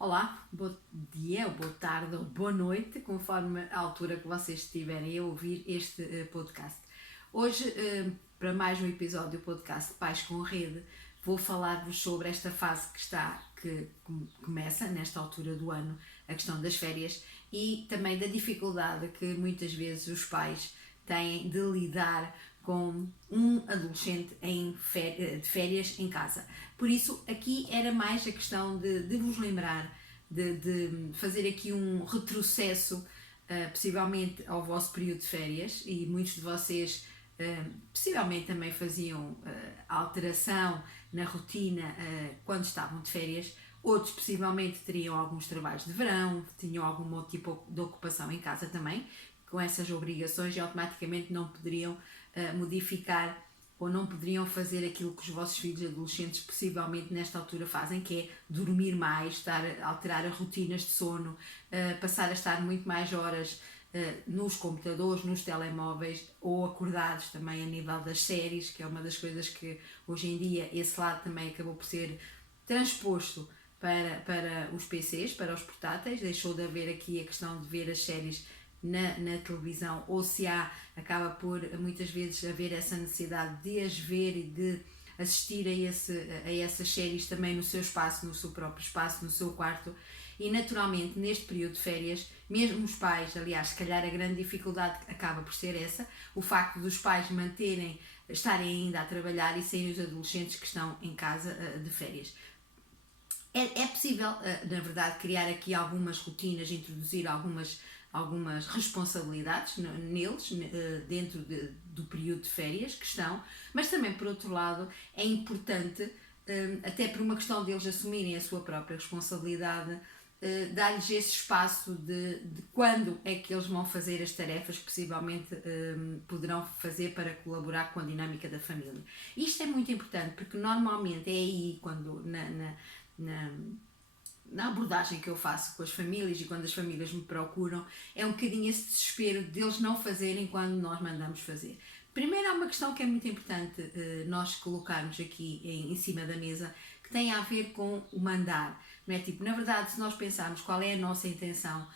Olá, bom dia, ou boa tarde, ou boa noite, conforme a altura que vocês estiverem a ouvir este podcast. Hoje, para mais um episódio do podcast Pais com Rede, vou falar-vos sobre esta fase que começa nesta altura do ano, a questão das férias e também da dificuldade que muitas vezes os pais têm de lidar com um adolescente de férias em casa. Por isso, aqui era mais a questão de vos lembrar, de fazer aqui um retrocesso, possivelmente ao vosso período de férias, e muitos de vocês possivelmente também faziam alteração na rotina quando estavam de férias. Outros possivelmente teriam alguns trabalhos de verão, tinham algum outro tipo de ocupação em casa também, com essas obrigações, e automaticamente não poderiam modificar ou não poderiam fazer aquilo que os vossos filhos adolescentes possivelmente nesta altura fazem, que é dormir mais, alterar as rotinas de sono, passar a estar muito mais horas nos computadores, nos telemóveis, ou acordados também a nível das séries, que é uma das coisas que hoje em dia esse lado também acabou por ser transposto para os PCs, para os portáteis. Deixou de haver aqui a questão de ver as séries na televisão, ou se acaba por muitas vezes haver essa necessidade de as ver e de assistir a essas séries também no seu espaço, no seu próprio espaço, no seu quarto. E naturalmente neste período de férias, mesmo os pais, aliás, se calhar a grande dificuldade acaba por ser essa, o facto dos pais estarem ainda a trabalhar e serem os adolescentes que estão em casa de férias. É possível, na verdade, criar aqui algumas rotinas, introduzir algumas responsabilidades neles, dentro do período de férias que estão, mas também, por outro lado, é importante, até por uma questão deles assumirem a sua própria responsabilidade, dar-lhes esse espaço de quando é que eles vão fazer as tarefas que possivelmente poderão fazer para colaborar com a dinâmica da família. Isto é muito importante, porque normalmente é aí quando na abordagem que eu faço com as famílias e quando as famílias me procuram, é um bocadinho esse desespero deles não fazerem quando nós mandamos fazer. Primeiro, há uma questão que é muito importante nós colocarmos aqui em cima da mesa, que tem a ver com o mandar. Não é? Tipo, na verdade, se nós pensarmos qual é a nossa intenção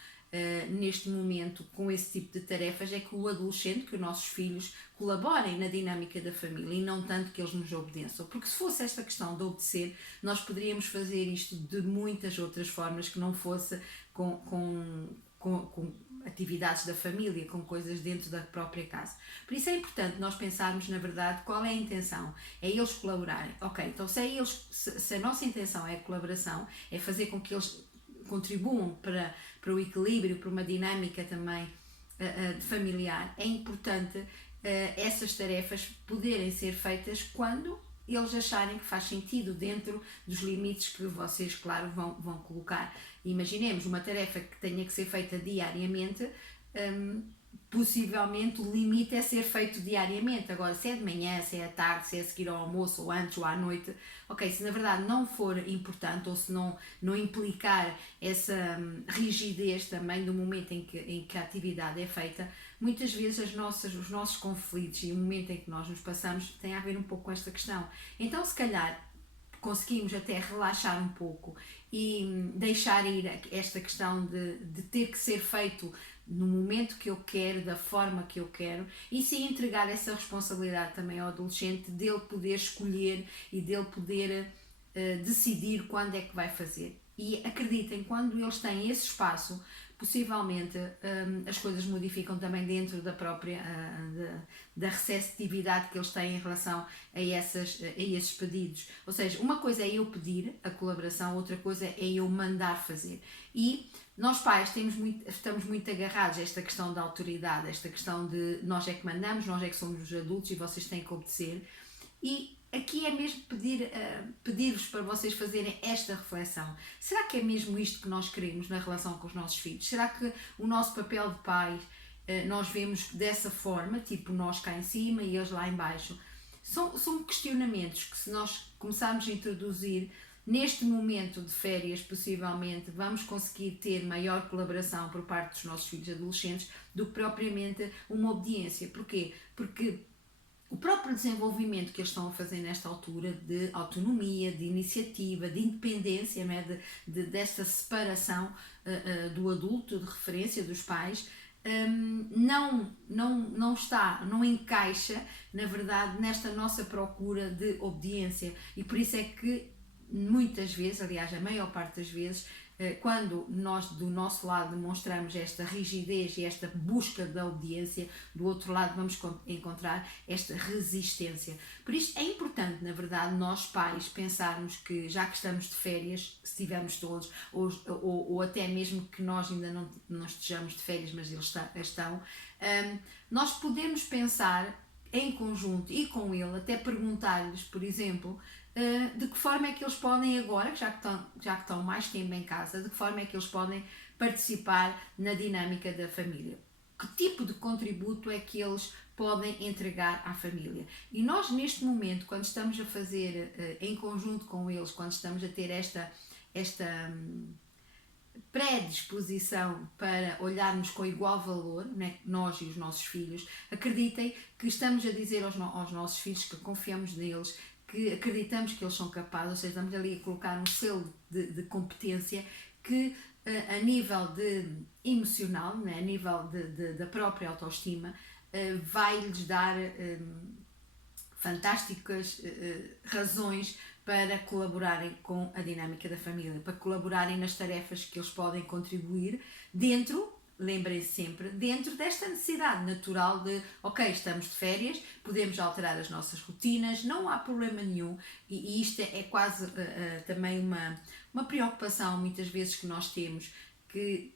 neste momento com esse tipo de tarefas, é que o adolescente, que os nossos filhos colaborem na dinâmica da família e não tanto que eles nos obedeçam, porque se fosse esta questão de obedecer, nós poderíamos fazer isto de muitas outras formas que não fosse com atividades da família, com coisas dentro da própria casa. Por isso é importante nós pensarmos, na verdade, qual é a intenção. É eles colaborarem. Ok, então se a nossa intenção é a colaboração, é fazer com que eles contribuam para o equilíbrio, para uma dinâmica também familiar, é importante essas tarefas poderem ser feitas quando eles acharem que faz sentido, dentro dos limites que vocês, claro, vão colocar. Imaginemos uma tarefa que tenha que ser feita diariamente, possivelmente o limite é ser feito diariamente. Agora, se é de manhã, se é à tarde, se é a seguir ao almoço, ou antes ou à noite, ok, se na verdade não for importante, ou se não implicar essa rigidez também do momento em que a atividade é feita, muitas vezes os nossos conflitos e o momento em que nós nos passamos tem a ver um pouco com esta questão. Então, se calhar, conseguimos até relaxar um pouco e deixar ir esta questão de ter que ser feito no momento que eu quero, da forma que eu quero, e sim entregar essa responsabilidade também ao adolescente, dele poder escolher e dele poder decidir quando é que vai fazer. E acreditem, quando eles têm esse espaço, possivelmente as coisas modificam também dentro da própria da receptividade que eles têm em relação a esses pedidos. Ou seja, uma coisa é eu pedir a colaboração, outra coisa é eu mandar fazer. E nós pais estamos muito agarrados a esta questão da autoridade, a esta questão de nós é que mandamos, nós é que somos os adultos e vocês têm que obedecer. E aqui é mesmo pedir-vos para vocês fazerem esta reflexão. Será que é mesmo isto que nós queremos na relação com os nossos filhos? Será que o nosso papel de pais nós vemos dessa forma, tipo nós cá em cima e eles lá em baixo? São questionamentos que, se nós começarmos a introduzir neste momento de férias, possivelmente vamos conseguir ter maior colaboração por parte dos nossos filhos adolescentes do que propriamente uma obediência. Porquê? Porque o próprio desenvolvimento que eles estão a fazer nesta altura de autonomia, de iniciativa, de independência, não é? Desta separação do adulto, de referência dos pais, não encaixa, na verdade, nesta nossa procura de obediência. E por isso é que muitas vezes, aliás, a maior parte das vezes, quando nós do nosso lado demonstramos esta rigidez e esta busca da obediência, do outro lado vamos encontrar esta resistência. Por isso é importante, na verdade, nós pais pensarmos que, já que estamos de férias, se estivermos todos, ou até mesmo que nós ainda não estejamos de férias, mas eles estão, nós podemos pensar em conjunto e com ele, até perguntar-lhes, por exemplo, de que forma é que eles podem agora, já que estão mais tempo em casa, de que forma é que eles podem participar na dinâmica da família. Que tipo de contributo é que eles podem entregar à família? E nós, neste momento, quando estamos a fazer em conjunto com eles, quando estamos a ter esta predisposição para olharmos com igual valor, né, nós e os nossos filhos, acreditem que estamos a dizer aos nossos filhos que confiamos neles, que acreditamos que eles são capazes, ou seja, estamos ali a colocar um selo de competência que a nível emocional, né, a nível da própria autoestima, vai-lhes dar fantásticas razões para colaborarem com a dinâmica da família, para colaborarem nas tarefas que eles podem contribuir dentro, lembrem-se sempre, dentro desta necessidade natural de, ok, estamos de férias, podemos alterar as nossas rotinas, não há problema nenhum, e isto é quase também uma preocupação muitas vezes que nós temos, que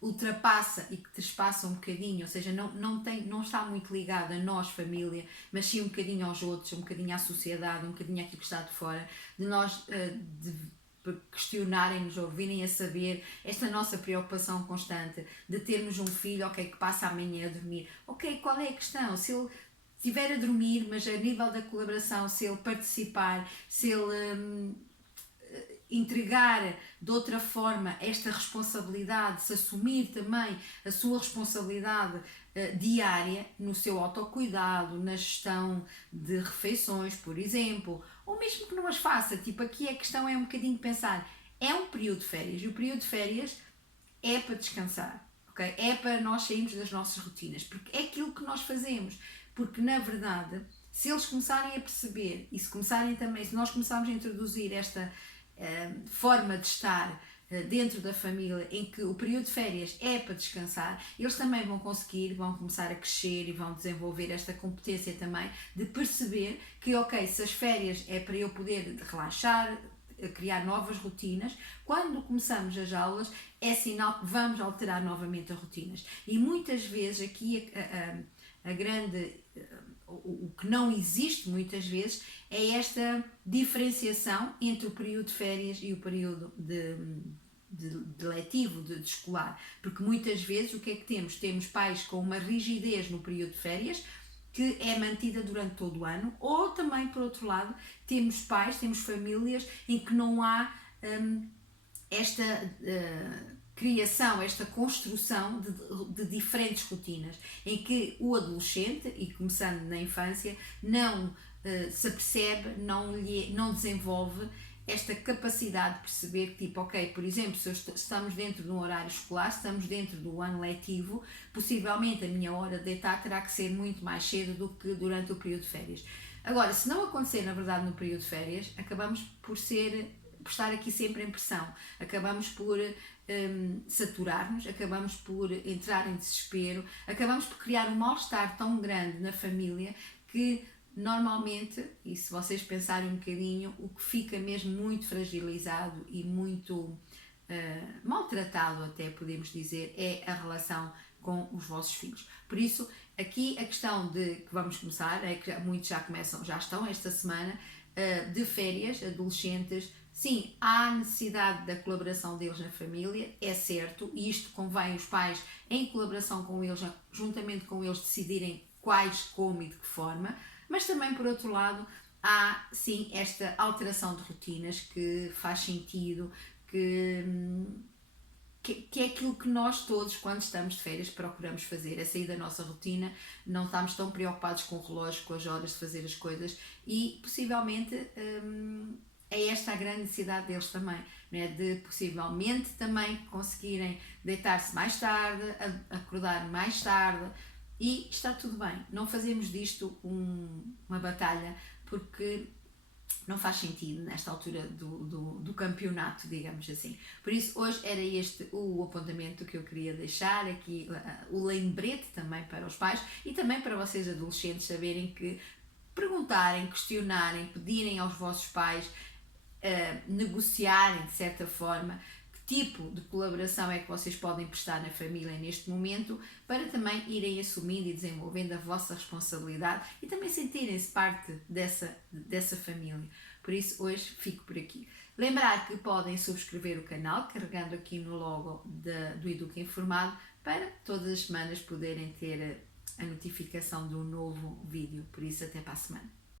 ultrapassa e que trespassa um bocadinho, ou seja, não está muito ligado a nós, família, mas sim um bocadinho aos outros, um bocadinho à sociedade, um bocadinho àquilo que está de fora, de nós questionarem-nos ou virem a saber esta nossa preocupação constante de termos um filho, ok, que passa amanhã a dormir, ok, qual é a questão? Se ele estiver a dormir, mas a nível da colaboração, se ele participar, se ele entregar de outra forma esta responsabilidade, se assumir também a sua responsabilidade diária no seu autocuidado, na gestão de refeições, por exemplo, ou mesmo que não as faça, tipo, aqui a questão é um bocadinho pensar, é um período de férias, e o período de férias é para descansar, ok? É para nós sairmos das nossas rotinas, porque é aquilo que nós fazemos, porque na verdade, se eles começarem a perceber, e se nós começarmos a introduzir esta forma de estar dentro da família, em que o período de férias é para descansar, eles também vão começar a crescer e vão desenvolver esta competência também de perceber que, ok, se as férias é para eu poder relaxar, criar novas rotinas, quando começamos as aulas é sinal que vamos alterar novamente as rotinas. E muitas vezes aqui a grande... o que não existe muitas vezes é esta diferenciação entre o período de férias e o período de letivo, de escolar, porque muitas vezes o que é que temos? Temos pais com uma rigidez no período de férias que é mantida durante todo o ano, ou também, por outro lado, temos famílias em que não há esta criação, esta construção de diferentes rotinas, em que o adolescente, e começando na infância, não se apercebe, não desenvolve esta capacidade de perceber que, tipo, ok, por exemplo, se estamos dentro de um horário escolar, se estamos dentro do ano letivo, possivelmente a minha hora de deitar terá que ser muito mais cedo do que durante o período de férias. Agora, se não acontecer, na verdade, no período de férias, acabamos por estar aqui sempre em pressão, acabamos por saturar-nos, acabamos por entrar em desespero, acabamos por criar um mal-estar tão grande na família que normalmente, e se vocês pensarem um bocadinho, o que fica mesmo muito fragilizado e muito maltratado, até podemos dizer, é a relação com os vossos filhos. Por isso, aqui a questão de que vamos começar, é que muitos já estão esta semana de férias, adolescentes. Sim, há necessidade da colaboração deles na família, é certo, e isto convém os pais, em colaboração com eles, juntamente com eles, decidirem quais, como e de que forma, mas também, por outro lado, há sim esta alteração de rotinas que faz sentido, que que é aquilo que nós todos, quando estamos de férias, procuramos fazer, é sair da nossa rotina, não estamos tão preocupados com o relógio, com as horas de fazer as coisas e possivelmente é esta a grande necessidade deles também, não é? De possivelmente também conseguirem deitar-se mais tarde, acordar mais tarde e está tudo bem. Não fazemos disto uma batalha porque não faz sentido nesta altura do campeonato, digamos assim. Por isso, hoje era este o apontamento que eu queria deixar aqui, o lembrete também para os pais e também para vocês adolescentes saberem que perguntarem, questionarem, pedirem aos vossos pais, negociarem de certa forma que tipo de colaboração é que vocês podem prestar na família neste momento para também irem assumindo e desenvolvendo a vossa responsabilidade e também sentirem-se parte dessa família. Por isso hoje fico por aqui. Lembrar que podem subscrever o canal carregando aqui no logo do Educa Informado para todas as semanas poderem ter a notificação de um novo vídeo. Por isso até para a semana.